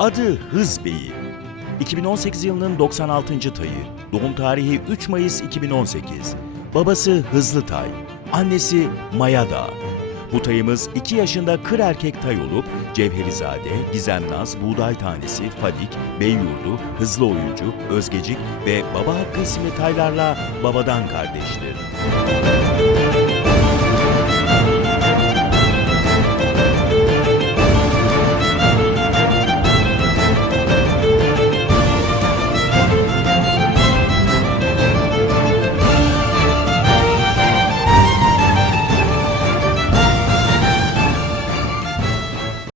Adı Hız Beyi. 2018 yılının 96. tayı. Doğum tarihi 3 Mayıs 2018. Babası Hızlı Tay. Annesi Maya Dağ. Bu tayımız 2 yaşında kır erkek tay olup Cevherizade, Gizemnaz, Buğday Tanesi, Fadik, Beyyurdu, Hızlı Oyuncu, Özgecik ve Baba Hakkı isimli taylarla babadan kardeştir.